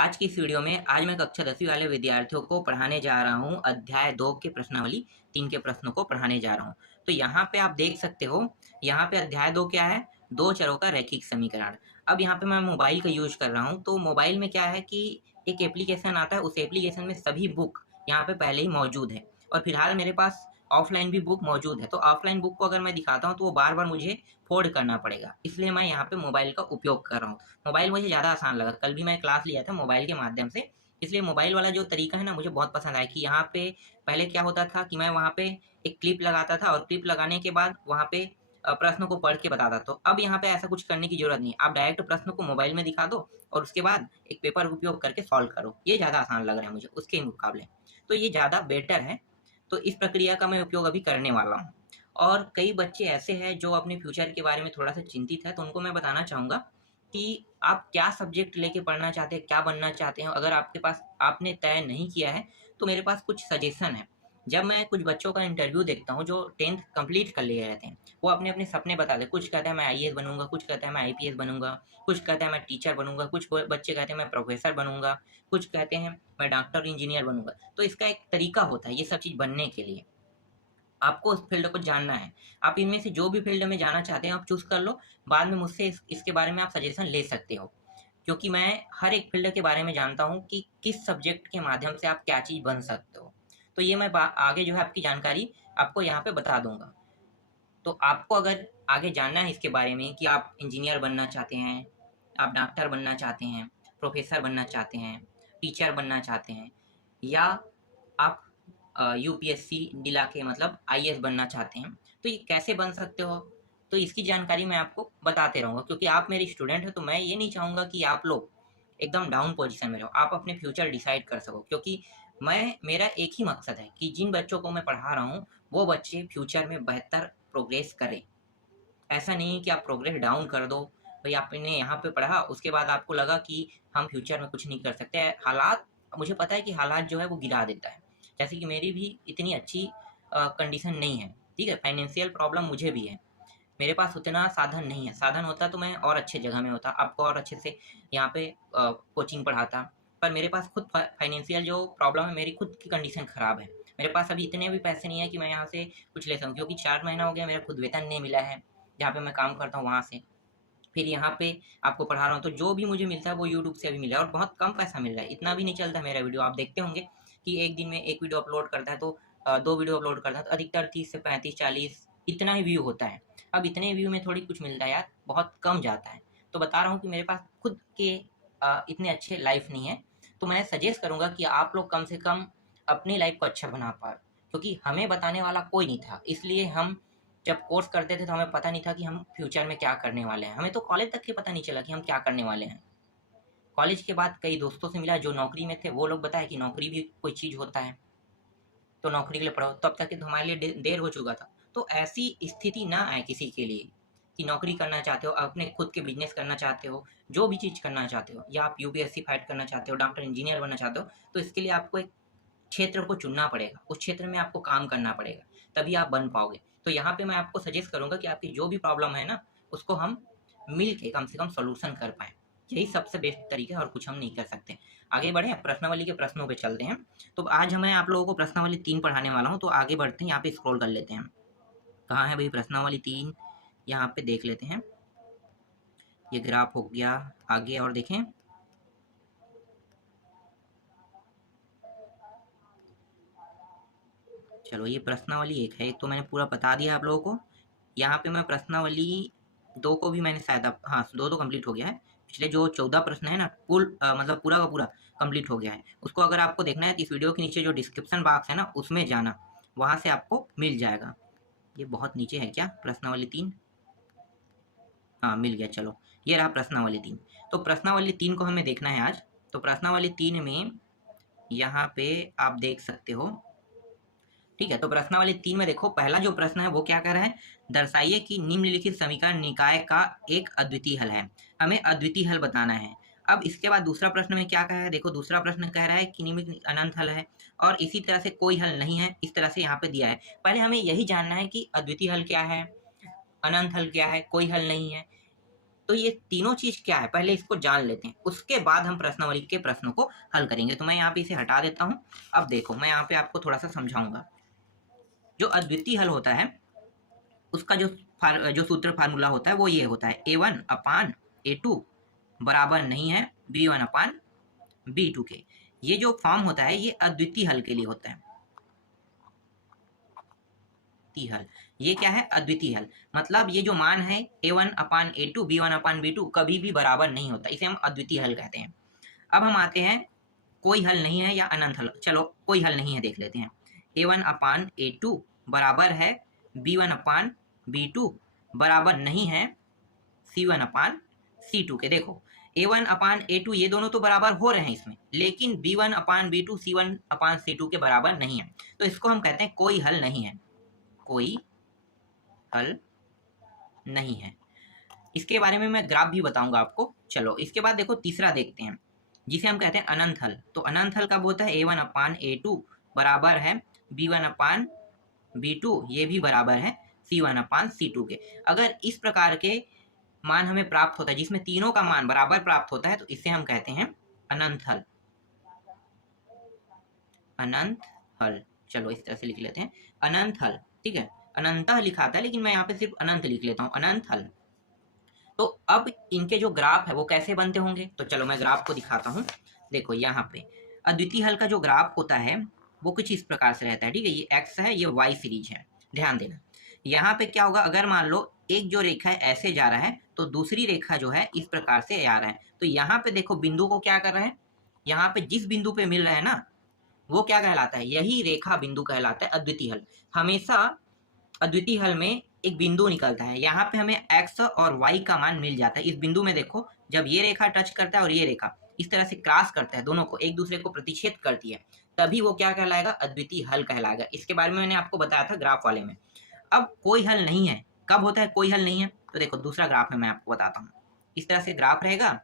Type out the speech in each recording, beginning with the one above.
आज की इस वीडियो में आज मैं कक्षा 10वीं वाले विद्यार्थियों को पढ़ाने जा रहा हूँ अध्याय 2 के प्रश्नावली 3 के प्रश्नों को पढ़ाने जा रहा हूँ। तो यहाँ पे आप देख सकते हो, यहाँ पे अध्याय 2 क्या है? दो चरों का रैखिक समीकरण। अब यहाँ पे मैं मोबाइल का यूज़ कर रहा हूँ, तो मोबाइल में क्या है कि एक एप्लीकेशन आता है, उस एप्लीकेशन में सभी बुक यहाँ पे पहले ही मौजूद है और फिलहाल मेरे पास ऑफलाइन भी बुक मौजूद है। तो ऑफलाइन बुक को अगर मैं दिखाता हूँ तो वो बार-बार मुझे फ़ोर्ड करना पड़ेगा, इसलिए मैं यहाँ पे मोबाइल का उपयोग कर रहा हूँ। मोबाइल मुझे ज़्यादा आसान लगा, कल भी मैं क्लास लिया था मोबाइल के माध्यम से, इसलिए मोबाइल वाला जो तरीका है ना मुझे बहुत पसंद आया कि यहाँ पे पहले क्या होता था कि मैं वहाँ पे एक क्लिप लगाता था और क्लिप लगाने के बाद वहाँ पे प्रश्नों को पढ़ के बताता। तो अब यहाँ पे ऐसा कुछ करने की ज़रूरत नहीं है, आप डायरेक्ट प्रश्न को मोबाइल में दिखा दो और उसके बाद एक पेपर उपयोग करके सॉल्व करो। ये ज़्यादा आसान लग रहा है मुझे उसके मुकाबले, तो ये ज़्यादा बेटर है। तो इस प्रक्रिया का मैं उपयोग अभी करने वाला हूँ। और कई बच्चे ऐसे हैं जो अपने फ्यूचर के बारे में थोड़ा-सा चिंतित है, तो उनको मैं बताना चाहूँगा कि आप क्या सब्जेक्ट लेके पढ़ना चाहते हैं, क्या बनना चाहते हैं। अगर आपके पास आपने तय नहीं किया है, तो मेरे पास कुछ सजेशन है। जब मैं कुछ बच्चों का इंटरव्यू देखता हूँ जो 10th कंप्लीट कर लिए रहते हैं, वो अपने-अपने सपने बताते हैं। कुछ कहता है मैं आईएएस बनूँगा, कुछ कहता है मैं आईपीएस बनूँगा, कुछ कहता है मैं टीचर बनूँगा, कुछ ब बच्चे कहते हैं मैं प्रोफ़ेसर बनूँगा, कुछ कहते हैं मैं डॉक्टर, इंजीनियर बनूँगा। तो इसका एक तरीका होता है ये सब चीज़ बनने के लिए। आपको उस फ़ील्ड को जानना है। आप इनमें से जो भी फ़ील्ड में जाना चाहते हैं आप चूज़ कर लो, बाद में मुझसे इसके बारे में आप सजेशन ले सकते हो। क्योंकि मैं हर एक फ़ील्ड के बारे में जानता हूँ कि किस सब्जेक्ट के माध्यम से आप क्या चीज़ बन सकते हो। तो ये मैं बा आगे जो है आपकी जानकारी आपको यहाँ पे बता दूँगा। तो आपको अगर आगे जानना है इसके बारे में कि आप इंजीनियर बनना चाहते हैं, आप डॉक्टर बनना चाहते हैं, प्रोफ़ेसर बनना चाहते हैं, टीचर बनना चाहते हैं या आप यूपीएससी दिला के मतलब आईएएस बनना चाहते हैं, तो ये कैसे बन सकते हो? तो इसकी जानकारी मैं आपको बताते रहूँगा क्योंकि आप मेरे स्टूडेंट हो, तो मैं ये नहीं चाहूँगा कि आप लोग एकदम डाउन पोज़ीशन में रहो। आप अपने फ्यूचर डिसाइड कर सको क्योंकि मेरा एक ही मकसद है कि जिन बच्चों को मैं पढ़ा रहा हूँ, वो बच्चे फ्यूचर में बेहतर प्रोग्रेस करें। ऐसा नहीं है कि आप प्रोग्रेस डाउन कर दो, भई आपने यहाँ पे पढ़ा, उसके बाद आपको लगा कि हम फ्यूचर में कुछ नहीं कर सकते। हालात मुझे पता है कि हालात जो है वो गिरा देता है। जैसे कि मेरी भी इतनी अच्छी कंडीशन नहीं है, ठीक है? फाइनेंशियल प्रॉब्लम मुझे भी है। मेरे पास उतना साधन नहीं है, साधन होता तो मैं और अच्छे जगह में होता, आपको और अच्छे से यहाँ पे कोचिंग पढ़ाता। पर मेरे पास खुद फाइनेंशियल जो प्रॉब्लम है, मेरी खुद की कंडीशन खराब है। मेरे पास अभी इतने भी पैसे नहीं है कि मैं यहाँ से कुछ ले सकूँ क्योंकि 4 महीना हो गया मेरा खुद वेतन नहीं मिला है, जहाँ पे मैं काम करता हूँ वहाँ से। फिर यहाँ पे आपको पढ़ा रहा हूँ, तो जो भी मुझे मिलता है वो यूट्यूब से अभी मिला है और बहुत कम पैसा मिल रहा है। इतना भी नहीं चलता मेरा वीडियो, आप देखते होंगे कि एक दिन में 1 वीडियो अपलोड करता है तो 2 वीडियो अपलोड करता है तो अधिकतर 30 से 35, 40 इतना ही व्यू होता है। अब इतने व्यू में थोड़ी कुछ मिलता है यार, बहुत कम जाता है। तो बता रहा हूँ कि मेरे पास खुद के इतने अच्छे लाइफ़ नहीं है, तो मैं सजेस्ट करूँगा कि आप लोग कम से कम अपनी लाइफ़ को अच्छा बना पाओ। क्योंकि हमें बताने वाला कोई नहीं था, इसलिए हम जब कोर्स करते थे तो हमें पता नहीं था कि हम फ्यूचर में क्या करने वाले हैं। हमें तो कॉलेज तक ही पता नहीं चला कि हम क्या करने वाले हैं। कॉलेज के बाद कई दोस्तों से मिला जो नौकरी में थे, वो लोग बताए कि नौकरी भी कोई चीज़ होता है, तो नौकरी के लिए पढ़ो। तब तक तो हमारे लिए देर हो चुका था। तो ऐसी स्थिति ना आए किसी के लिए कि नौकरी करना चाहते हो, अपने खुद के बिज़नेस करना चाहते हो, जो भी चीज़ करना चाहते हो या आप यूपीएससी फाइट करना चाहते हो, डॉक्टर, इंजीनियर बनना चाहते हो, तो इसके लिए आपको एक क्षेत्र को चुनना पड़ेगा, उस क्षेत्र में आपको काम करना पड़ेगा, तभी आप बन पाओगे। तो यहाँ पे मैं आपको सजेस्ट करूँगा कि आपकी जो भी प्रॉब्लम है ना, उसको हम मिल के कम से कम सॉल्यूशन कर पाएँ। यही सबसे बेस्ट तरीका है और कुछ हम नहीं कर सकते। आगे बढ़ें, प्रश्नावली के प्रश्नों पे चलते हैं। तो आज मैं आप लोगों को प्रश्नावली 3 पढ़ाने वाला हूँ, तो आगे बढ़ते हैं, यहाँ पे स्क्रॉल कर लेते हैं। कहाँ है भई प्रश्नावली 3? यहाँ पे देख लेते हैं। ये ग्राफ हो गया, आगे और देखें। चलो ये प्रश्नावली 1 है, एक तो मैंने पूरा बता दिया आप लोगों को। यहाँ पे मैं प्रश्नावली 2 को भी मैंने शायद अब हाँ, 2 तो कंप्लीट हो गया है। पिछले जो 14 प्रश्न है ना, मतलब पूरा का पूरा कंप्लीट हो गया है। उसको अगर आपको देखना है तो इस वीडियो के नीचे जो डिस्क्रिप्शन बॉक्स है ना, उसमें जाना, वहाँ से आपको मिल जाएगा। ये बहुत नीचे है क्या प्रश्नावली 3? हाँ, मिल गया चलो। ये रहा प्रश्नावली 3। तो प्रश्नावली 3 को हमें देखना है आज। तो प्रश्नावली 3 में यहाँ पे आप देख सकते हो, ठीक है? तो प्रश्नावली 3 में देखो पहला जो प्रश्न है वो क्या कह रहा है? दर्शाइए कि निम्नलिखित समीकरण निकाय का एक अद्वितीय हल है। हमें अद्वितीय हल बताना है। अब इसके बाद दूसरा प्रश्न में क्या कहा है? देखो दूसरा प्रश्न कह रहा है कि निम्नलिखित अनंत हल है और इसी तरह से कोई हल नहीं है, इस तरह से यहाँ पे दिया है। पहले हमें यही जानना है कि अद्वितीय हल क्या है? अनंत हल क्या है? कोई हल नहीं है। तो ये तीनों चीज क्या है पहले इसको जान लेते हैं, उसके बाद हम प्रश्नावली के प्रश्नों को हल करेंगे। तो मैं यहाँ पे इसे हटा देता हूँ। अब देखो मैं यहाँ पे आपको थोड़ा सा समझाऊंगा। जो अद्वितीय हल होता है उसका जो सूत्र फार्मूला होता है वो ये होता है A1/A2 बराबर नहीं है B1/B2 के। ये जो फॉर्म होता है ये अद्वितीय हल के लिए होता है। हल ये क्या है? अद्वितीय हल। मतलब ये जो मान है A1/A2 B1/B2 कभी भी बराबर नहीं होता, इसे हम अद्वितीय हल कहते हैं। अब हम आते हैं कोई हल नहीं है या अनंत हल। चलो कोई हल नहीं है देख लेते हैं। A1/A2 बराबर है B1/B2 बराबर नहीं है C1/C2 के। देखो A1/A2 ये दोनों तो बराबर हो रहे हैं इसमें, लेकिन B1/B2 C1/C2 के बराबर नहीं है, तो इसको हम कहते हैं कोई हल नहीं है। कोई हल नहीं है। इसके बारे में मैं ग्राफ भी बताऊंगा आपको। चलो इसके बाद देखो तीसरा देखते हैं जिसे हम कहते हैं अनंत हल। तो अनंत हल कब होता है? A1/A2 बराबर है B1/B2, ये भी बराबर है C1/C2 के। अगर इस प्रकार के मान हमें प्राप्त होता है जिसमें तीनों का मान बराबर प्राप्त होता है तो इसे हम कहते हैं अनंत हल। अनंत हल, चलो इस तरह से लिख लेते हैं अनंत हल। ठीक है, अनंत लिखा था लेकिन मैं यहाँ पे सिर्फ अनंत लिख लेता हूँ, अनंत हल। तो अब इनके जो ग्राफ है वो कैसे बनते होंगे? तो चलो मैं ग्राफ को दिखाता हूँ। देखो यहाँ पे अद्वितीय हल का जो ग्राफ होता है वो कुछ इस प्रकार से रहता है। ठीक है, ये एक्स है, ये वाई सीरीज है। ध्यान देना यहाँ पे क्या होगा, अगर मान लो एक जो रेखा है ऐसे जा रहा है तो दूसरी रेखा जो है इस प्रकार से आ रहा है। तो यहाँ पे देखो बिंदु को क्या कर रहे हैं, यहाँ पे जिस बिंदु पे मिल रहा है ना वो क्या कहलाता है? यही रेखा बिंदु कहलाता है अद्वितीय हल। हमेशा अद्वितीय हल में एक बिंदु निकलता है, यहाँ पे हमें x और y का मान मिल जाता है। इस बिंदु में देखो जब ये रेखा टच करता है और ये रेखा इस तरह से क्रॉस करता है, दोनों को एक दूसरे को प्रतिच्छेद करती है, तभी वो क्या कहलाएगा? अद्वितीय हल कहलाएगा। इसके बारे में मैंने आपको बताया था ग्राफ वाले में। अब कोई हल नहीं है, कब होता है कोई हल नहीं है? तो देखो दूसरा ग्राफ में मैं आपको बताता हूँ। इस तरह से ग्राफ रहेगा,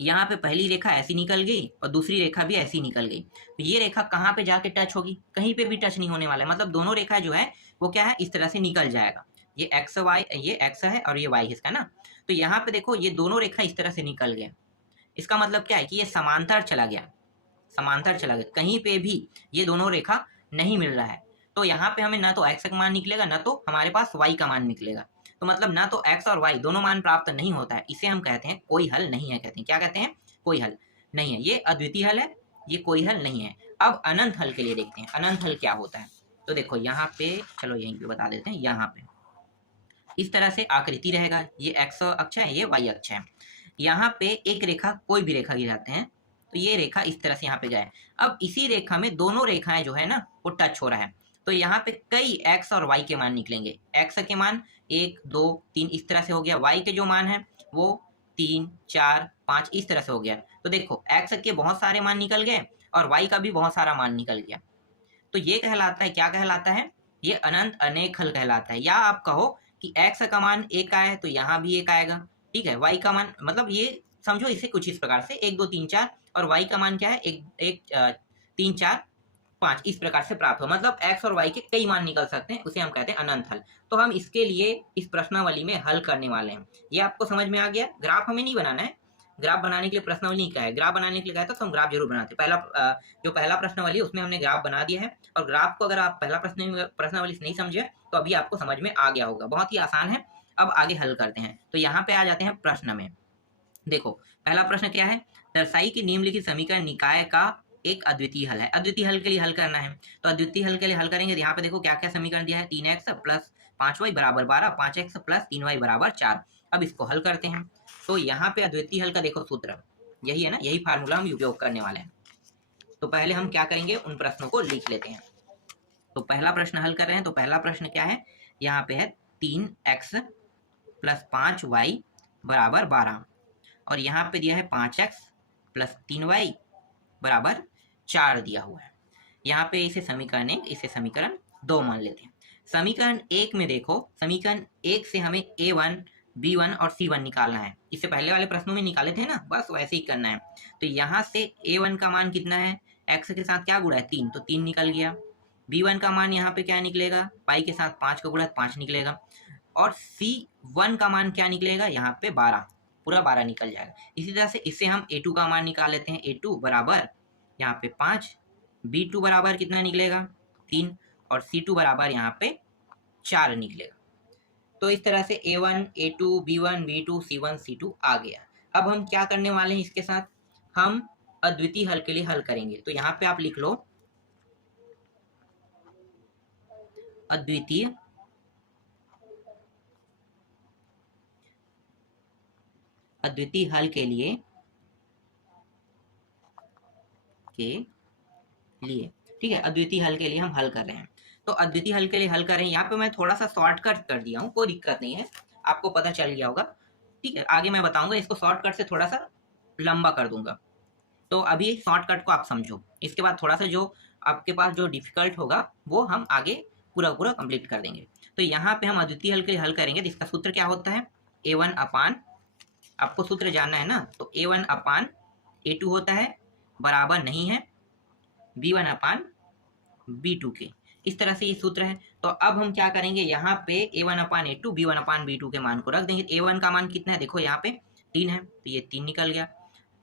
यहाँ पे पहली रेखा ऐसी निकल गई और दूसरी रेखा भी ऐसी निकल गई। तो ये रेखा कहाँ पे जाके टच होगी? कहीं पे भी टच नहीं होने वाला है। मतलब दोनों रेखा जो है वो क्या है, इस तरह से निकल जाएगा। ये एक्स वाई, ये एक्स है और ये वाई है इसका ना। तो यहाँ पे देखो ये दोनों रेखा इस तरह से निकल गया। इसका मतलब क्या है कि ये समांतर चला गया, समांतर चला गया। कहीं पे भी ये दोनों रेखा नहीं मिल रहा है। तो यहाँ पे हमें ना तो एक्स का मान निकलेगा ना तो हमारे पास वाई का मान निकलेगा। तो मतलब ना तो एक्स और वाई दोनों मान प्राप्त नहीं होता है। इसे हम कहते हैं कोई हल नहीं है। कहते हैं क्या कहते हैं? कोई हल नहीं है। ये अद्वितीय हल है, ये कोई हल नहीं है। अब अनंत हल के लिए देखते हैं अनंत हल क्या होता है। तो देखो यहाँ पे, चलो यहीं पे बता देते हैं। यहाँ पे इस तरह से आकृति रहेगा, ये एक्स अक्ष है, ये वाई अक्ष है। यहाँ पे एक रेखा, कोई भी रेखा गिराते हैं तो ये रेखा इस तरह से यहाँ पे जाए। अब इसी रेखा में दोनों रेखाएं जो है ना वो टच हो रहा है। तो यहाँ पे कई एक्स और वाई के मान निकलेंगे। एक्स के मान 1 2 3 इस तरह से हो गया, वाई के जो मान है वो 3 4 5 इस तरह से हो गया। तो देखो एक्स के बहुत सारे मान निकल गए और वाई का भी बहुत सारा मान निकल गया। तो ये कहलाता है, क्या कहलाता है? ये अनंत अनेक हल कहलाता है। या आप कहो कि एक्स का मान 1 आया है तो यहाँ भी 1 आएगा। ठीक है, वाई का मान, मतलब ये समझो इसे कुछ इस प्रकार से 1 2 3 4 और वाई का मान क्या है 1 3 4 5 इस प्रकार से प्राप्त हो। मतलब एक्स और वाई के कई मान निकल सकते हैं, उसे हम कहते हैं अनंत हल। तो हम इसके लिए इस प्रश्नावली में हल करने वाले हैं। ये आपको समझ में आ गया? ग्राफ हमें नहीं बनाना है, ग्राफ बनाने के लिए प्रश्नावली क्या है, ग्राफ बनाने के लिए कहता तो हम ग्राफ जरूर बनाते। जो पहला प्रश्नावली है उसमें हमने ग्राफ बना दिया है। और ग्राफ को अगर आप पहला प्रश्नावली से नहीं समझे तो अभी आपको समझ में आ गया होगा, बहुत ही आसान है। अब आगे हल करते हैं। तो यहाँ पे आ जाते हैं प्रश्न में। देखो पहला प्रश्न क्या है, दर्शाई कि निम्नलिखित समीकरण निकाय का एक अद्वितीय हल है। अद्वितीय हल के लिए हल करना है, तो अद्वितीय हल के लिए हल करेंगे। यहाँ पे देखो क्या क्या समीकरण दिया है, 3x प्लस 5y बराबर 12, 5x प्लस 3y बराबर 4। अब इसको हल करते हैं। तो यहाँ पे अद्वितीय हल का देखो सूत्र यही है ना, यही फार्मूला हम उपयोग करने वाले हैं। तो पहले हम क्या करेंगे, उन प्रश्नों को लिख लेते हैं। तो पहला प्रश्न हल कर रहे हैं। तो पहला प्रश्न क्या है, यहाँ पे है 3x प्लस 5y बराबर 12 और यहाँ पे दिया है 5x प्लस 3y बराबर 4 दिया हुआ है। यहाँ पे इसे समीकरण 1, इसे समीकरण 2 मान लेते हैं। समीकरण 1 में देखो, समीकरण 1 से हमें a1 b1 और c1 निकालना है। इससे पहले वाले प्रश्नों में निकाले थे ना, बस वैसे ही करना है। तो यहाँ से a1 का मान कितना है, x के साथ क्या गुणा है 3, तो 3 निकल गया। b1 का मान यहाँ पे क्या निकलेगा, पाई के साथ 5 का गुणा 5 निकलेगा। और C1 का मान क्या निकलेगा, यहाँ पे 12, पूरा 12 निकल जाएगा। इसी तरह से इससे हम A2 का मान निकाल लेते हैं। A2 बराबर यहाँ पे 5, B2 बराबर कितना निकलेगा 3 और C2 बराबर यहाँ पे 4 निकलेगा। तो इस तरह से A1, A2, B1, B2, C1, C2 आ गया। अब हम क्या करने वाले हैं, इसके साथ हम अद्वितीय हल के लिए हल करेंगे। तो यहाँ पे आप लिख लो अद्वितीय हल के लिए ठीक है, अद्वितीय हल के लिए हम हल कर रहे हैं। तो अद्वितीय हल के लिए हल कर रहे हैं, यहाँ पे मैं थोड़ा सा शॉर्टकट कर दिया हूँ, कोई दिक्कत नहीं है, आपको पता चल गया होगा। ठीक है, आगे मैं बताऊंगा, इसको शॉर्टकट से थोड़ा सा लंबा कर दूंगा। तो अभी शॉर्टकट को आप समझो, इसके बाद थोड़ा सा जो आपके पास जो डिफिकल्ट होगा वो हम आगे पूरा कंप्लीट कर देंगे। तो यहाँ पे हम अद्वितीय हल के लिए हल करेंगे। तो इसका सूत्र क्या होता है, A1 अपान, आपको सूत्र जानना है ना, तो A1 अपान A2 होता है, बराबर नहीं है B1 अपान B2 के। इस तरह से ये सूत्र है। तो अब हम क्या करेंगे, यहाँ पे A1 अपान A2, B1 अपान B2 के मान को रख देंगे। A1 का मान कितना है, देखो यहाँ पे 3 है, तो ये 3 निकल गया।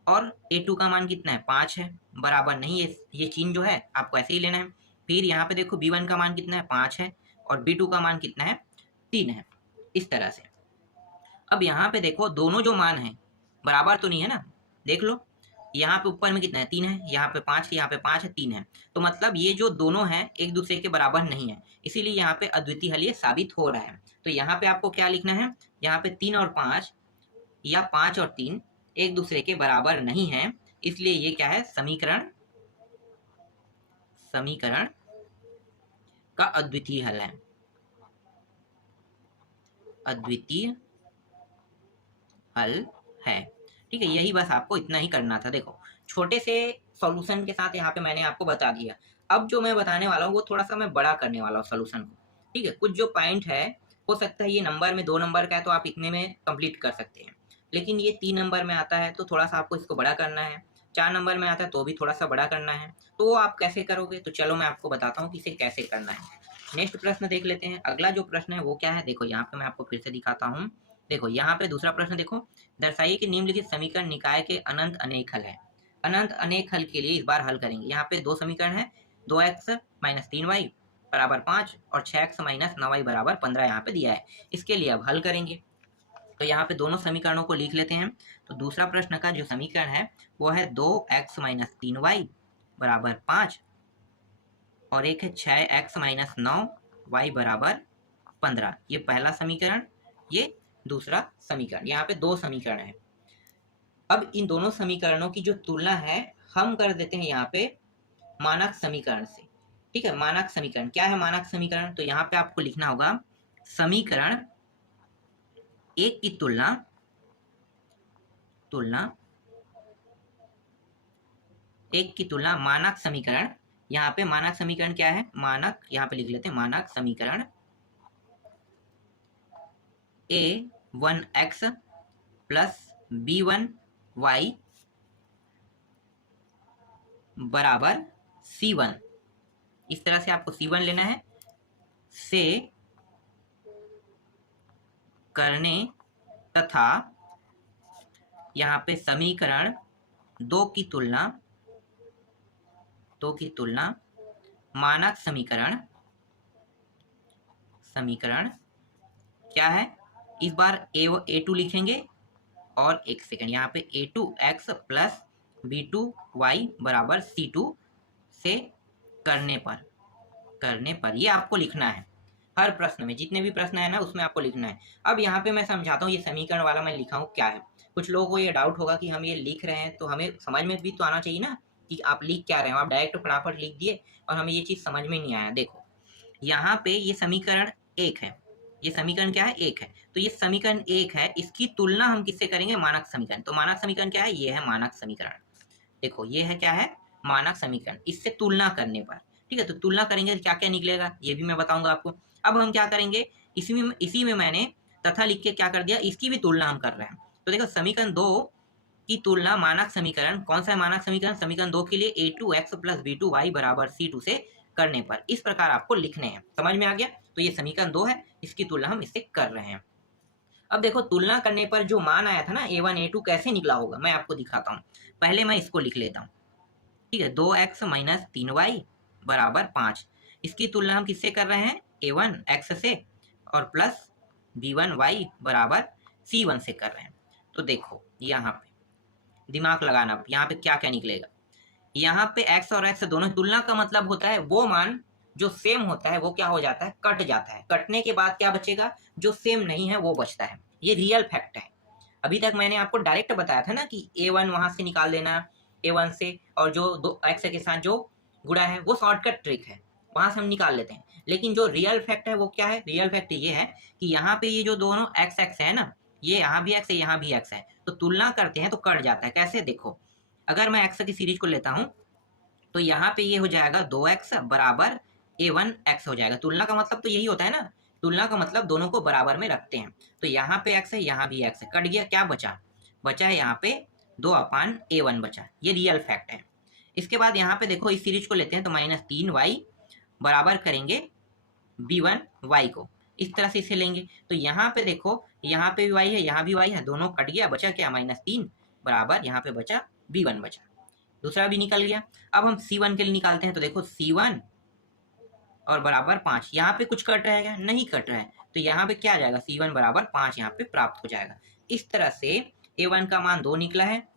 और A2 का मान कितना है, 5 है, बराबर नहीं, ये चिन्ह जो है आपको ऐसे ही लेना है। फिर यहाँ पे देखो B1 का मान कितना है, 5 है, और B2 का मान कितना है, 3 है, इस तरह से। अब यहाँ पे देखो दोनों जो मान है बराबर तो नहीं है ना, देख लो यहाँ पे ऊपर में कितना है, 3 है, यहाँ पे 5 है, यहाँ पे 5 है, 3 है, तो मतलब ये जो दोनों हैं एक दूसरे के बराबर नहीं है, इसीलिए यहाँ पे अद्वितीय हल ये साबित हो रहा है। तो यहाँ पे आपको क्या लिखना है, यहाँ पे 3 और 5 या 5 और 3 एक दूसरे के बराबर नहीं है, इसलिए ये क्या है, समीकरण का अद्वितीय हल है, अद्वितीय हल है। ठीक है, यही बस आपको इतना ही करना था। देखो छोटे से सॉल्यूशन के साथ यहाँ पे मैंने आपको बता दिया। अब जो मैं बताने वाला हूँ वो थोड़ा सा मैं बड़ा करने वाला हूँ सॉल्यूशन को। ठीक है, कुछ जो पॉइंट है हो सकता है ये नंबर में 2 नंबर का है तो आप इतने में कंप्लीट कर सकते हैं, लेकिन ये 3 नंबर में आता है तो थोड़ा सा आपको इसको बड़ा करना है, 4 नंबर में आता है तो भी थोड़ा सा बड़ा करना है। तो वो आप कैसे करोगे, तो चलो मैं आपको बताता हूँ कि इसे कैसे करना है। नेक्स्ट प्रश्न देख लेते हैं। अगला जो प्रश्न है वो क्या है, देखो यहाँ पे मैं आपको फिर से दिखाता हूँ। देखो यहाँ पे दूसरा प्रश्न देखो, दर्शाइए कि निम्नलिखित समीकरण निकाय के अनंत अनेक हल है। अनंत अनेक हल के लिए इस बार हल करेंगे। यहाँ पे 2 समीकरण है, 2x माइनस 3y बराबर 5 और 6x माइनस 9y बराबर 15 यहाँ पे दिया है। इसके लिए अब हल करेंगे। तो यहाँ पे दोनों समीकरणों को लिख लेते हैं। तो दूसरा प्रश्न का जो समीकरण है वो है 2x माइनस 3y बराबर 5 और एक है 6x माइनस 9y बराबर 15। ये पहला समीकरण, ये दूसरा समीकरण, यहाँ पे 2 समीकरण है। अब इन दोनों समीकरणों की जो तुलना है हम कर देते हैं यहाँ पे मानक समीकरण से। ठीक है, मानक समीकरण क्या है, मानक समीकरण, तो यहाँ पे आपको लिखना होगा समीकरण एक की तुलना एक की तुलना मानक समीकरण। यहाँ पे मानक समीकरण क्या है, मानक यहाँ पे लिख लेते हैं, मानक समीकरण A1x प्लस B1y बराबर C1। इस तरह से आपको C1 लेना है, से करने तथा यहाँ पे समीकरण 2 की तुलना मानक समीकरण क्या है, इस बार A2 लिखेंगे और एक सेकंड यहाँ पे A2x प्लस B2y बराबर C2 से करने पर ये आपको लिखना है। हर प्रश्न में जितने भी प्रश्न है ना उसमें आपको लिखना है। अब यहाँ पे मैं समझाता हूँ, ये समीकरण वाला मैं लिखा हूँ क्या है। कुछ लोगों को ये डाउट होगा कि हम ये लिख रहे हैं तो हमें समझ में भी तो आना चाहिए ना कि आप लिख क्या रहे हो। आप डायरेक्ट फटाफट लिख दिए और हमें ये चीज़ समझ में नहीं आया। देखो यहाँ पे ये समीकरण 1 है, ये समीकरण क्या है, 1 है, तो ये समीकरण 1 है, इसकी तुलना हम किससे करेंगे, मानक समीकरण। तो मानक समीकरण क्या है, ये है मानक समीकरण। देखो ये है क्या है, मानक समीकरण, इससे तुलना करने पर। ठीक है, तो तुलना करेंगे तो क्या क्या निकलेगा ये भी मैं बताऊंगा आपको। अब हम क्या करेंगे, इसी में मैंने तथा लिख के क्या कर दिया, इसकी भी तुलना हम कर रहे हैं। तो देखो समीकरण 2 की तुलना मानक समीकरण, कौन सा है मानक समीकरण, समीकरण 2 के लिए A2x प्लस B2y बराबर C2 से करने पर इस प्रकार आपको लिखने हैं। समझ में आ गया? तो ये समीकरण 2 है, इसकी तुलना हम इससे कर रहे हैं। अब देखो तुलना करने पर जो मान आया था ना a1 a2 कैसे निकला होगा मैं आपको दिखाता हूँ। पहले मैं इसको लिख लेता हूँ, ठीक है। 2x माइनस 3y बराबर 5। इसकी तुलना हम किससे कर रहे हैं? a1 x से और प्लस b1 y बराबर c1 से कर रहे हैं। तो देखो यहाँ पे दिमाग लगाना, यहाँ पे क्या क्या निकलेगा। यहाँ पे x और x दोनों तुलना का मतलब होता है वो मान जो सेम होता है वो क्या हो जाता है? कट जाता है। कटने के बाद क्या बचेगा? जो सेम नहीं है वो बचता है। ये रियल फैक्ट है। अभी तक मैंने आपको डायरेक्ट बताया था ना कि a1 वहां से निकाल देना a1 से, और जो दो x के साथ जो गुणा है वो शॉर्टकट ट्रिक है, वहां से हम निकाल लेते हैं। लेकिन जो रियल फैक्ट है वो क्या है? रियल फैक्ट ये है कि यहाँ पे ये जो दोनों x x है ना, ये यहाँ भी x है यहाँ भी x है, तो तुलना करते हैं तो कट जाता है। कैसे? देखो, अगर मैं x की सीरीज को लेता हूँ तो यहाँ पे ये हो जाएगा 2x बराबर a1 x हो जाएगा। तुलना का मतलब तो यही होता है ना, तुलना का मतलब दोनों को बराबर में रखते हैं। तो यहाँ पे x है यहाँ भी x है, कट गया, क्या बचा? बचा है यहाँ पे 2/a1 बचा। ये रियल फैक्ट है। इसके बाद यहाँ पे देखो इस सीरीज को लेते हैं तो -3y बराबर करेंगे b1 y को, इस तरह से इसे लेंगे। तो यहाँ पे देखो यहाँ पे भी y है यहाँ भी y है, दोनों कट गया, बचा क्या? -3 बराबर यहाँ पे बचा b1 बचा, दूसरा भी निकल गया। अब हम c1 के लिए निकालते हैं तो देखो c1 और बराबर 5, यहाँ पे कुछ कट रहेगा? नहीं कट रहा है, तो यहाँ पे क्या आ जाएगा? c1 बराबर 5 यहाँ पे प्राप्त हो जाएगा। इस तरह से a1 का मान 2 निकला है,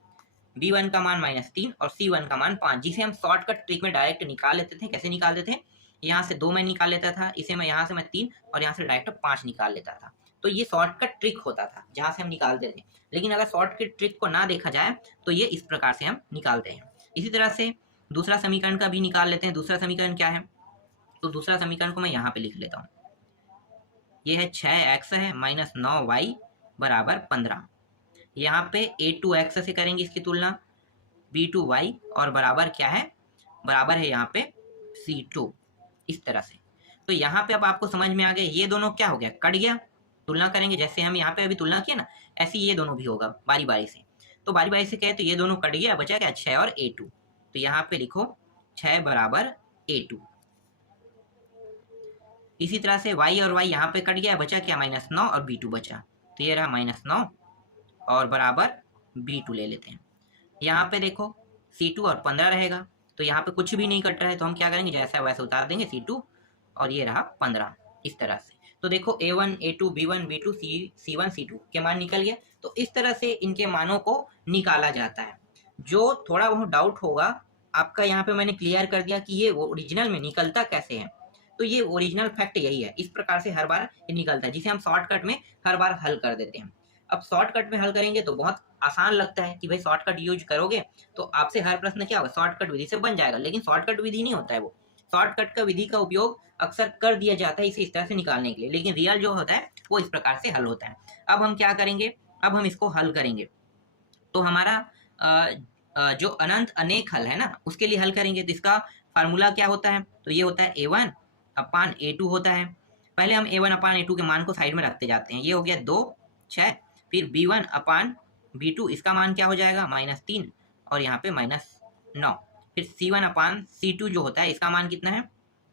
b1 का मान -3 और c1 का मान 5, जिसे हम शॉर्टकट ट्रिक में डायरेक्ट निकाल लेते थे। कैसे निकालते थे? यहाँ से 2 मैं निकाल लेता था, इसे मैं यहाँ से मैं 3 और यहाँ से डायरेक्ट 5 निकाल लेता था। तो ये शॉर्टकट ट्रिक होता था जहाँ से हम निकालते थे। लेकिन अगर शॉर्टकट ट्रिक को ना देखा जाए तो ये इस प्रकार से हम निकालते हैं। इसी तरह से दूसरा समीकरण का भी निकाल लेते हैं। दूसरा समीकरण क्या है? तो दूसरा समीकरण को मैं यहाँ पे लिख लेता हूँ। ये है 6x है माइनस 9y बराबर 15। यहाँ पे a2x से करेंगे इसकी तुलना, b2y और बराबर क्या है? बराबर है यहाँ पे c2, इस तरह से। तो यहाँ पे अब आपको समझ में आ गया, ये दोनों क्या हो गया? कट गया। तुलना करेंगे जैसे हम यहाँ पे अभी तुलना किया ना, ऐसे ये दोनों भी होगा बारी बारी से। तो बारी बारी से कहे तो ये दोनों कट गया, बचा क्या? 6 और a2। तो यहाँ पे लिखो 6 बराबर a2। इसी तरह से y और y यहाँ पे कट गया, बचा क्या? -9 और b2 बचा। तो ये रहा -9 और बराबर b2 ले लेते हैं। यहाँ पे देखो c2 और 15 रहेगा, तो यहाँ पे कुछ भी नहीं कट रहा है, तो हम क्या करेंगे? जैसा वैसा उतार देंगे c2 और ये रहा 15, इस तरह से। तो देखो a1 a2 b1 b2 c1 c2 के मान निकल गया। तो इस तरह से इनके मानों को निकाला जाता है। जो थोड़ा बहुत डाउट होगा आपका, यहाँ पे मैंने क्लियर कर दिया कि ये ओरिजिनल में निकलता कैसे है। तो ये ओरिजिनल फैक्ट यही है, इस प्रकार से हर बार ये निकलता है, जिसे हम शॉर्टकट में हर बार हल कर देते हैं। अब शॉर्टकट में हल करेंगे तो बहुत आसान लगता है कि भाई शॉर्टकट यूज करोगे तो आपसे हर प्रश्न क्या होगा? शॉर्टकट विधि से बन जाएगा। लेकिन शॉर्टकट विधि नहीं होता है वो, शॉर्टकट का विधि का उपयोग अक्सर कर दिया जाता है इसे इस तरह से निकालने के लिए, लेकिन रियल जो होता है वो इस प्रकार से हल होता है। अब हम क्या करेंगे? अब हम इसको हल करेंगे तो हमारा जो अनंत अनेक हल है ना, उसके लिए हल करेंगे तो इसका फार्मूला क्या होता है? तो ये होता है a1/a2 होता है। पहले हम a1/a2 के मान को साइड में रखते जाते हैं। ये हो गया 2 6, फिर b1/b2 इसका मान क्या हो जाएगा? -3 और यहाँ पे -9। फिर c1/c2 जो होता है इसका मान कितना है?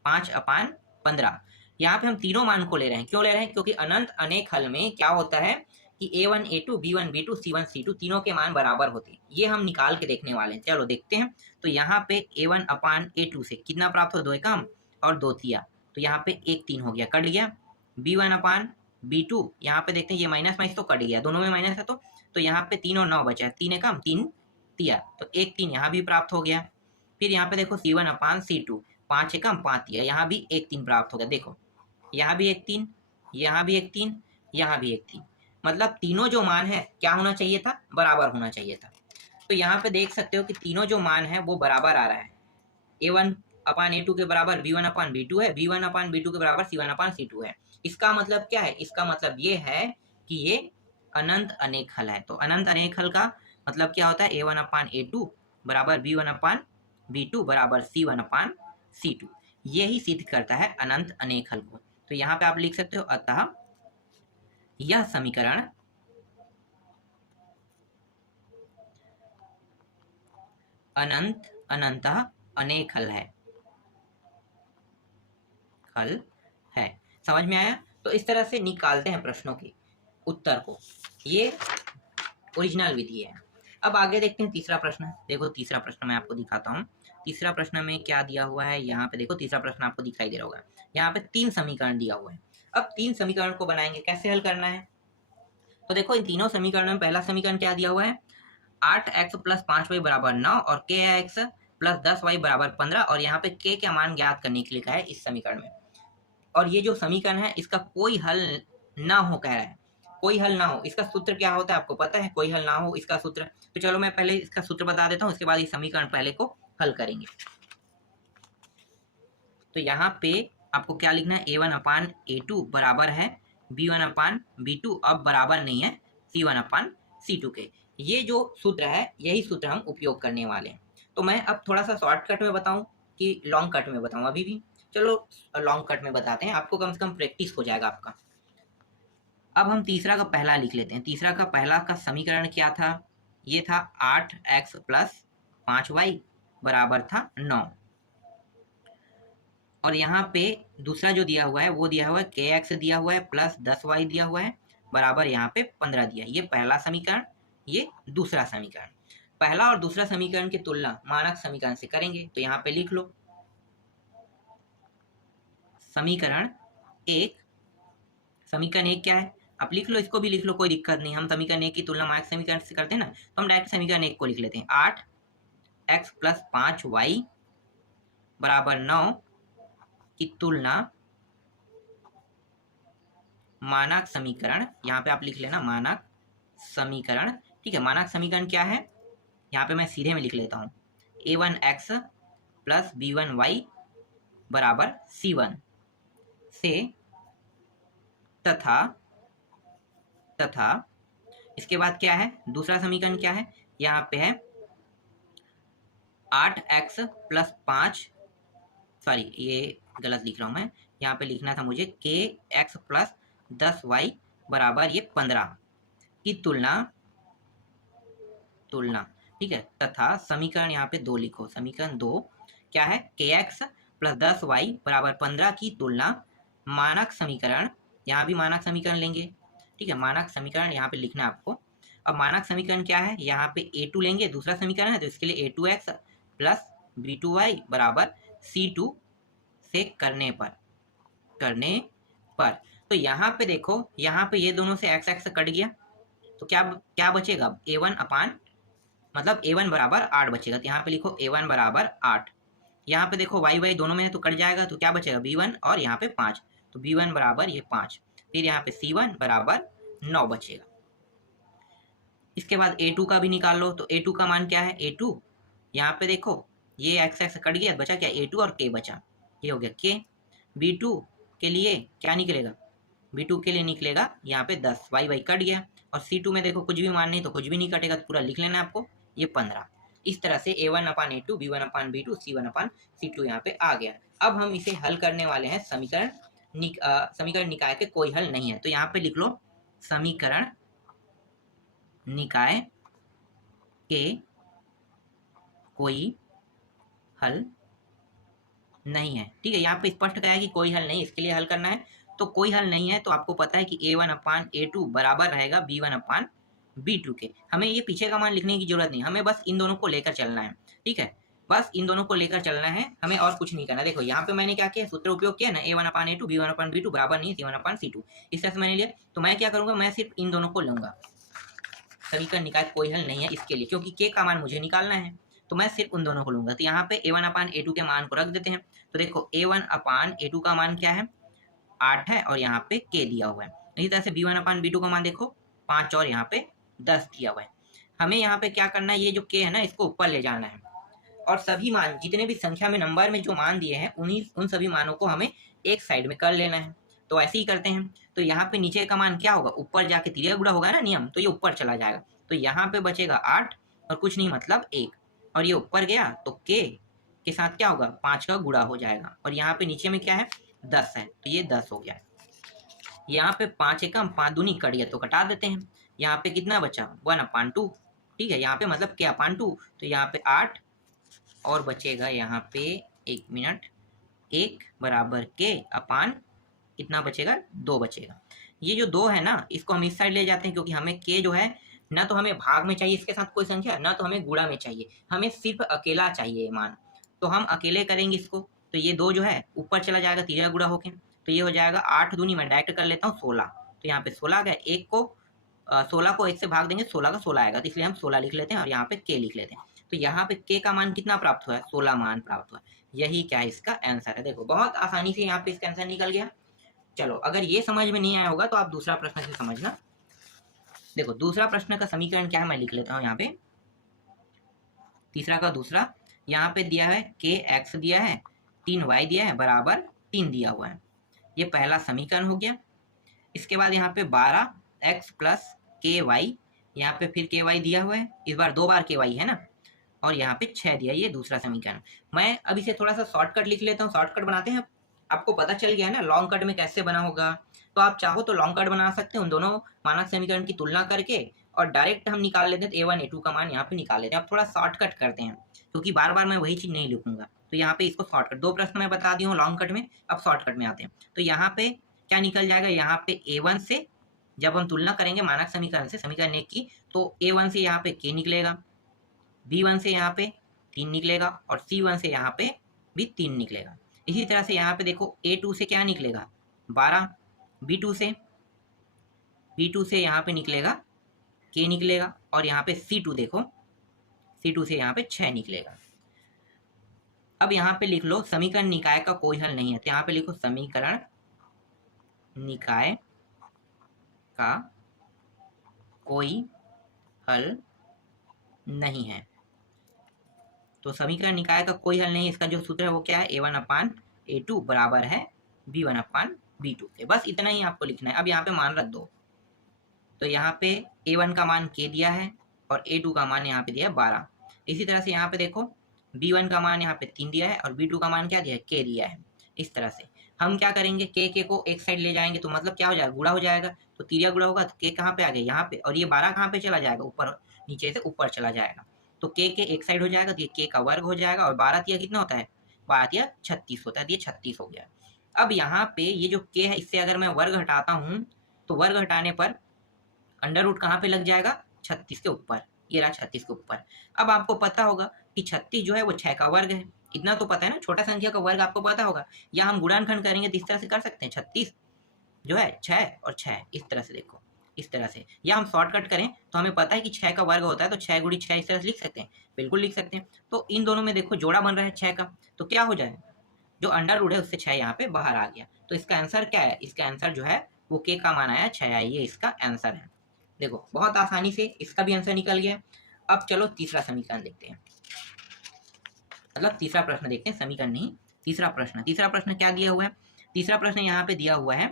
5/15। यहाँ पे हम तीनों मान को ले रहे हैं। क्यों ले रहे हैं? क्योंकि अनंत अनेक हल में क्या होता है कि a1 a2 b1 b2 c1 c2 तीनों के मान बराबर होते हैं। ये हम निकाल के देखने वाले हैं। चलो देखते हैं। तो यहाँ पे a1/a2 से कितना प्राप्त हो? 2 एकम और 2 तिया, तो यहाँ पे 1 3 हो गया, कट गया। b1/b2 यहाँ पे देखते हैं, ये माइनस माइनस तो कट गया, दोनों में माइनस है तो यहाँ पे 3 और 9 बचा है, 3 एकम 3 तिया, तो 1 3 यहाँ भी प्राप्त हो गया। फिर यहाँ पे देखो c1/c2 5 एकम 5 तिया, यहाँ भी 1 3 प्राप्त हो गया। देखो यहाँ भी 1 3, यहाँ भी 1 3, यहाँ भी 1 3, मतलब तीनों जो मान है क्या होना चाहिए था? बराबर होना चाहिए था। तो यहाँ पे देख सकते हो कि तीनों जो मान है वो बराबर आ रहा है। a1/a2 के बराबर b1/b2 है, b1/b2 के बराबर c1/c2 है। इसका मतलब क्या है? इसका मतलब ये है कि ये अनंत अनेक हल है। तो अनंत अनेक हल का मतलब क्या होता है? a1/a2 बराबर b1/b2 बराबर c1/c2। यही सिद्ध करता है अनंत अनेक हल को। तो यहाँ पे आप लिख सकते हो, अतः यह समीकरण अनंत अनंतः अनेक हल है। हल है। समझ में आया? तो इस तरह से निकालते हैं प्रश्नों के उत्तर को, ये ओरिजिनल विधि है। अब आगे देखते हैं तीसरा प्रश्न। देखो तीसरा प्रश्न मैं आपको दिखाता हूँ। तीसरा प्रश्न में क्या दिया हुआ है, यहाँ पे देखो तीसरा प्रश्न आपको दिखाई दे रहा होगा। यहाँ पे 3 समीकरण दिया हुआ है। अब 3 समीकरण को बनाएंगे, कैसे हल करना है? तो देखो इन तीनों समीकरणों में पहला समीकरण क्या दिया हुआ है, 8x + 5y = 9 और kx + 10y = 15, और यहाँ पे k का मान ज्ञात करने के लिए कहा है इस समीकरण में। और ये जो समीकरण है इसका कोई हल ना हो कह रहा है, कोई हल ना हो। इसका सूत्र क्या होता है आपको पता है? कोई हल ना हो इसका सूत्र। तो चलो मैं पहले इसका सूत्र बता देता हूँ, उसके बाद इस समीकरण पहले को हल करेंगे। तो यहाँ पे आपको क्या लिखना है, a1/a2 बराबर है b1/b2, अब बराबर नहीं है c1/c2 के। ये जो सूत्र है यही सूत्र हम उपयोग करने वाले हैं। तो मैं अब थोड़ा सा शॉर्टकट में बताऊं कि लॉन्ग कट में बताऊं? अभी भी चलो लॉन्ग कट में बताते हैं, आपको कम से कम प्रैक्टिस हो जाएगा आपका। अब हम तीसरा का पहला लिख लेते हैं। तीसरा का पहला का समीकरण क्या था? ये था 8x + 5y बराबर था 9, और यहाँ पे दूसरा जो दिया हुआ है वो दिया हुआ है kx दिया हुआ है प्लस 10y दिया हुआ है बराबर यहाँ पे 15 दिया है। ये पहला समीकरण, ये दूसरा समीकरण। पहला और दूसरा समीकरण की तुलना मानक समीकरण से करेंगे। तो यहाँ पे लिख लो समीकरण एक। समीकरण एक क्या है आप लिख लो, इसको भी लिख लो, कोई दिक्कत नहीं। हम समीकरण एक की तुलना मानक समीकरण से करते हैं ना, तो हम डायरेक्ट समीकरण एक को लिख लेते हैं। 8x + 5y बराबर 9 की तुलना मानक समीकरण, यहाँ पे आप लिख लेना मानक समीकरण, ठीक है। मानक समीकरण क्या है, यहाँ पे मैं सीधे में लिख लेता हूँ, a1x + b1y बराबर c1 से तथा इसके बाद क्या है, दूसरा समीकरण क्या है, यहाँ पे है 8x + 5, सॉरी ये गलत लिख रहा हूँ मैं, यहाँ पे लिखना था मुझे kx + 10y बराबर ये 15 की तुलना, ठीक है, तथा समीकरण यहाँ पे 2 लिखो। समीकरण 2 क्या है, kx + 10y बराबर 15 की तुलना मानक समीकरण, यहाँ भी मानक समीकरण लेंगे, ठीक है। मानक समीकरण यहाँ पे लिखना है आपको। अब मानक समीकरण क्या है, यहाँ पे a2 लेंगे, दूसरा समीकरण है तो इसके लिए a2x + b2y बराबर c2 से करने पर तो यहाँ पे देखो, यहाँ पे ये दोनों से x कट गया, तो क्या बचेगा, मतलब a1 बराबर 8 बचेगा। तो यहाँ पे लिखो a1 बराबर 8। यहाँ पे देखो y दोनों में है तो कट जाएगा, तो क्या बचेगा b1 और यहाँ पे 5, तो b1 बराबर ये 5। फिर यहाँ पे c1 बराबर 9 बचेगा। इसके बाद a2 का भी निकाल लो। तो a2 का मान क्या है, a2 यहाँ पे देखो ये x कट गया, बचा क्या, a2 और k बचा, ये हो गया k। b2 के लिए क्या निकलेगा, b2 के लिए निकलेगा यहाँ पे 10, y कट गया, और c2 में देखो कुछ भी मान नहीं तो कुछ भी नहीं कटेगा, तो पूरा लिख लेना है आपको, ये 15। इस तरह से a1/a2, b1/b2, c1/c2 यहाँ पे आ गया। अब हम इसे हल करने वाले हैं। समीकरण निकाय के कोई हल नहीं है, तो यहाँ पे लिख लो समीकरण निकाय के कोई हल नहीं है, ठीक है। यहाँ पे स्पष्ट कहा है कि कोई हल नहीं, इसके लिए हल करना है। तो कोई हल नहीं है तो आपको पता है कि a1/a2 बराबर रहेगा b1/b2 के। हमें ये पीछे का मान लिखने की जरूरत नहीं, हमें बस इन दोनों को लेकर चलना है, ठीक है। बस इन दोनों को लेकर चलना है, हमें और कुछ नहीं करना। देखो यहाँ पे मैंने क्या किया, सूत्र उपयोग किया ना, a1/a2 b1/b2 बराबर नहीं c1/c2, इस तरह से मैंने लिया। तो मैं क्या करूँगा, मैं सिर्फ इन दोनों को लूँगा। समीकरण निकाय कोई हल नहीं है इसके लिए, क्योंकि k का मान मुझे निकालना है, तो मैं सिर्फ उन दोनों को लूँगा। तो यहाँ पे a1/a2 के मान को रख देते हैं। तो देखो a1/a2 का मान क्या है, 8 है, और यहाँ पे k दिया हुआ है। इसी तरह से b1/b2 का मान देखो 5 और यहाँ पे 10 दिया हुआ है। हमें यहाँ पे क्या करना है, ये जो k है ना इसको ऊपर ले जाना है, और सभी मान जितने भी संख्या में नंबर में जो मान दिए हैं उन सभी मानों को हमें एक साइड में कर लेना है। तो ऐसे ही करते हैं। तो यहाँ पे नीचे का मान क्या होगा, ऊपर जाके तिरिया गुणा होगा ना नियम, तो ये ऊपर चला जाएगा। तो यहाँ पे बचेगा 8 और कुछ नहीं मतलब 1, और ये ऊपर गया तो k के साथ क्या होगा, 5 का गुणा हो जाएगा, और यहाँ पे नीचे में क्या है 10 है, तो ये 10 हो गया। यहाँ पे 5 एकम 5 दूनी कट गया तो कटा देते हैं। यहाँ पे कितना बचा 1/2, ठीक है, यहाँ पे मतलब k/2, तो यहाँ पे 8 और बचेगा यहाँ पे 1 मिनट 1 बराबर के अपान कितना बचेगा, 2 बचेगा। ये जो 2 है ना, इसको हम इस साइड ले जाते हैं, क्योंकि हमें के जो है ना तो हमें भाग में चाहिए इसके साथ कोई संख्या, ना तो हमें गुणा में चाहिए, हमें सिर्फ अकेला चाहिए ये मान। तो हम अकेले करेंगे इसको, तो ये 2 जो है ऊपर चला जाएगा तिरिया गुणा होके, तो ये हो जाएगा 8 दूनी, मैं डायरेक्ट कर लेता हूँ 16। तो यहाँ पे 16 आ गया, 16 को 1 से भाग देंगे, 16 का 16 आएगा, तो इसलिए हम 16 लिख लेते हैं और यहाँ पे के लिख लेते हैं। तो यहाँ पे के का मान कितना प्राप्त हुआ है, 16 मान प्राप्त हुआ है। यही क्या है इसका आंसर है। देखो बहुत आसानी से यहाँ पे इसका आंसर निकल गया। चलो अगर ये समझ में नहीं आया होगा तो आप दूसरा प्रश्न से समझना। देखो दूसरा प्रश्न का समीकरण क्या है, मैं लिख लेता हूँ यहाँ पे। तीसरा का दूसरा, यहाँ पे दिया है के एक्स दिया है, 3y दिया है, बराबर 3 दिया हुआ है। ये पहला समीकरण हो गया। इसके बाद यहाँ पे 12x प्लस के वाई, यहाँ पे फिर के वाई दिया हुआ है, इस बार 2 बार के वाई है ना, और यहाँ पे 6 दिया, ये दूसरा समीकरण। मैं अब इसे थोड़ा सा शॉर्टकट लिख लेता हूँ, शॉर्टकट बनाते हैं। आपको पता चल गया है ना लॉन्ग कट में कैसे बना होगा, तो आप चाहो तो लॉन्ग कट बना सकते हैं उन दोनों मानक समीकरण की तुलना करके, और डायरेक्ट हम निकाल लेते हैं, A1 A2 का मान यहाँ पे निकाल लेते हैं। अब थोड़ा शॉर्टकट करते हैं, क्योंकि बार बार मैं वही चीज़ नहीं लिखूंगा, तो यहाँ पे इसको शॉर्टकट, 2 प्रश्न मैं बता दिया हूँ लॉन्ग कट में, अब शॉर्टकट में आते हैं। तो यहाँ पे क्या निकल जाएगा, यहाँ पे A1 से जब हम तुलना करेंगे मानक समीकरण से, समीकरण 1 की, तो A1 से यहाँ पे k निकलेगा, B1 से यहाँ पे 3 निकलेगा, और C1 से यहाँ पे भी 3 निकलेगा। इसी तरह से यहाँ पे देखो A2 से क्या निकलेगा, 12, B2 से यहाँ पे निकलेगा k निकलेगा, और यहाँ पे C2 देखो, C2 से यहाँ पे 6 निकलेगा। अब यहाँ पे लिख लो समीकरण निकाय का कोई हल नहीं है, तो यहाँ पे लिखो समीकरण निकाय का कोई हल नहीं है। तो समीकरण निकाय का कोई हल नहीं है, इसका जो सूत्र है वो क्या है, A1 अपान A2 बराबर है B1 अपान B2 के। बस इतना ही आपको लिखना है। अब यहाँ पे मान रख दो, तो यहाँ पे A1 का मान k दिया है और A2 का मान यहाँ पे दिया है 12। इसी तरह से यहाँ पे देखो B1 का मान यहाँ पे 3 दिया है और B2 का मान क्या दिया है, k दिया है। इस तरह से हम क्या करेंगे, k को एक साइड ले जाएंगे, तो मतलब क्या हो जाएगा, गुणा हो जाएगा, तो तिरिया गुणा होगा, तो k कहाँ पे आ गया, यहाँ पे, और ये 12 कहाँ पे चला जाएगा, ऊपर, नीचे से ऊपर चला जाएगा, तो k के एक साइड हो जाएगा, तो ये k का वर्ग हो जाएगा, और 12 तिया कितना होता है, 12 तिया 36 होता है, तो ये 36 हो गया। अब यहाँ पे ये जो k है, इससे अगर मैं वर्ग हटाता हूँ, तो वर्ग हटाने पर अंडर रूट कहाँ पे लग जाएगा, 36 के ऊपर, ये रहा 36 के ऊपर। अब आपको पता होगा कि 36 जो है वो 6 का वर्ग है, इतना तो पता है ना, छोटा संख्या का वर्ग आपको पता होगा। या हम गुणनखंड करेंगे तो इस तरह से कर सकते हैं, 36 जो है 6 और 6, इस तरह से देखो, इस तरह से। या हम शॉर्टकट करें तो हमें पता है कि 6 का वर्ग होता है, तो 6 गुणी 6 इस तरह से लिख सकते हैं, बिल्कुल लिख सकते हैं। तो इन दोनों में देखो जोड़ा बन रहा है 6 का, तो क्या हो जाए, जो अंडर रूट है उससे 6 यहाँ पे बाहर आ गया। तो इसका आंसर क्या है, इसका आंसर जो है वो के का मान आया 6 है, ये इसका आंसर है। देखो बहुत आसानी से इसका भी आंसर निकल गया। अब चलो तीसरा समीकरण देखते हैं, मतलब तीसरा प्रश्न देखते हैं, समीकरण नहीं, तीसरा प्रश्न। तीसरा प्रश्न क्या दिया हुआ है, तीसरा प्रश्न यहाँ पे दिया हुआ है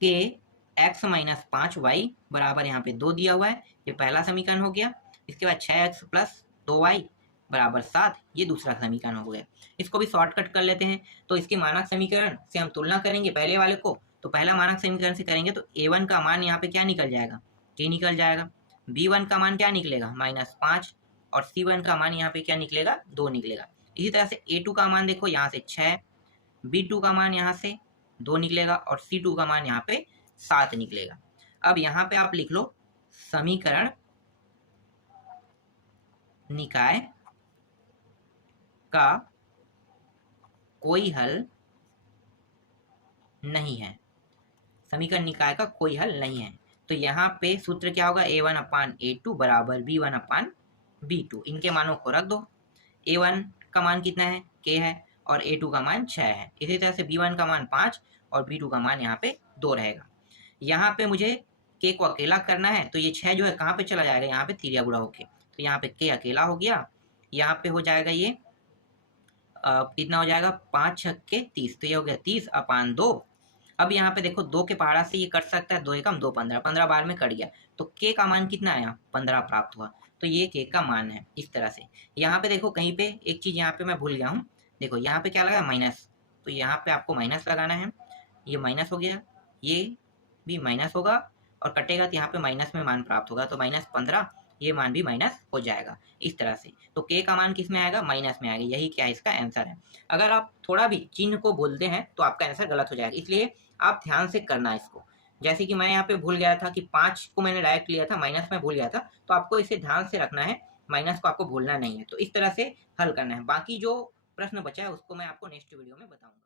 कि x माइनस 5y बराबर यहाँ पे 2 दिया हुआ है, ये पहला समीकरण हो गया। इसके बाद 6x प्लस 2y बराबर 7, ये दूसरा समीकरण हो गया। इसको भी शॉर्टकट कर लेते हैं, तो इसके मानक समीकरण से हम तुलना करेंगे पहले वाले को, तो पहला मानक समीकरण से करेंगे तो A1 का मान यहाँ पे क्या निकल जाएगा, k निकल जाएगा। B1 का मान क्या निकलेगा, -5, और C1 का मान यहाँ पे क्या निकलेगा, 2 निकलेगा। इसी तरह से A2 का मान देखो यहाँ से 6, B2 का मान यहाँ से 2 निकलेगा, और C2 का मान यहाँ पे 7 निकलेगा। अब यहाँ पे आप लिख लो समीकरण निकाय का कोई हल नहीं है, समीकरण निकाय का कोई हल नहीं है। तो यहाँ पे सूत्र क्या होगा, A1 अपान A2 बराबर B1 अपान B2, इनके मानों को रख दो। A1 का मान कितना है, k है, और A2 का मान 6 है। इसी तरह से B1 का मान 5 और B2 का मान यहाँ पे 2 रहेगा। यहाँ पे मुझे k को अकेला करना है, तो ये 6 जो है कहाँ पे चला जाएगा, यहाँ पे तिरिया गुणा होके, तो यहाँ पे k अकेला हो गया। यहाँ पे हो जाएगा ये कितना हो जाएगा, 5 छक्के 30, तो ये हो गया 30 अपान 2। अब यहाँ पे देखो 2 के पहाड़ा से ये कट सकता है, 2 एकम 2 15, 15 बार में कट गया, तो k का मान कितना आया, 15 प्राप्त हुआ, तो ये k का मान है। इस तरह से यहाँ पे देखो कहीं पे एक चीज़ यहाँ पे मैं भूल गया हूँ, देखो यहाँ पे क्या लगा, माइनस, तो यहाँ पे आपको माइनस लगाना है, ये माइनस हो गया, ये भी माइनस होगा, और कटेगा तो यहाँ पे माइनस में मान प्राप्त होगा, तो -15, ये मान भी माइनस हो जाएगा इस तरह से। तो के का मान किस में आएगा, माइनस में आएगा। यही क्या इसका आंसर है। अगर आप थोड़ा भी चिन्ह को बोलते हैं तो आपका आंसर गलत हो जाएगा, इसलिए आप ध्यान से करना इसको। जैसे कि मैं यहाँ पे भूल गया था कि 5 को मैंने डायरेक्ट लिया था, माइनस में भूल गया था, तो आपको इसे ध्यान से रखना है, माइनस को आपको भूलना नहीं है। तो इस तरह से हल करना है। बाकी जो प्रश्न बचा है उसको मैं आपको नेक्स्ट वीडियो में बताऊंगा।